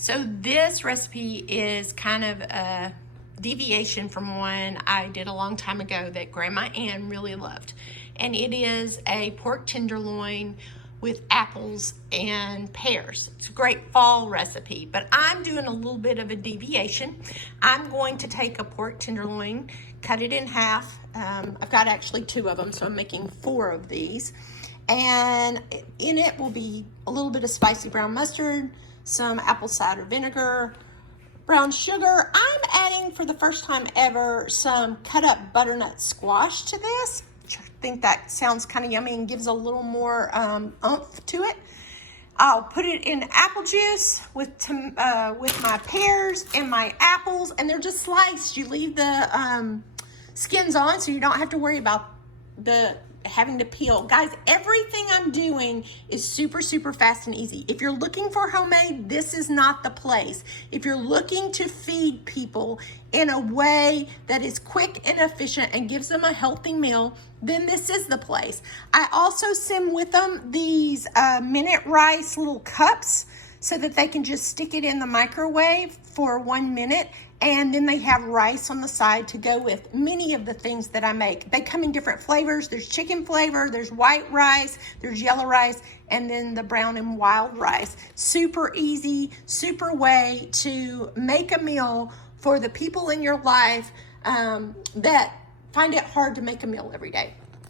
So this recipe is kind of a deviation from one I did a long time ago that Grandma Ann really loved. And it is a pork tenderloin with apples and pears. It's a great fall recipe, but I'm doing a little bit of a deviation. I'm going to take a pork tenderloin, cut it in half. I've got actually 2 of them, so I'm making 4 of these. And in it will be a little bit of spicy brown mustard, some apple cider vinegar, brown sugar. I'm adding, for the first time ever, some cut up butternut squash to this. I think that sounds kind of yummy and gives a little more oomph to it. I'll put it in apple juice with my pears and my apples, and they're just sliced. You leave the skins on so you don't have to worry about having to peel. Guys, everything I'm doing is super, super fast and easy. If you're looking for homemade, this is not the place. If you're looking to feed people in a way that is quick and efficient and gives them a healthy meal, then this is the place. I also send with them these minute rice little cups so that they can just stick it in the microwave for 1 minute, and then they have rice on the side to go with many of the things that I make. They come in different flavors. There's chicken flavor, there's white rice, there's yellow rice, and then the brown and wild rice. Super easy, super way to make a meal for the people in your life that find it hard to make a meal every day.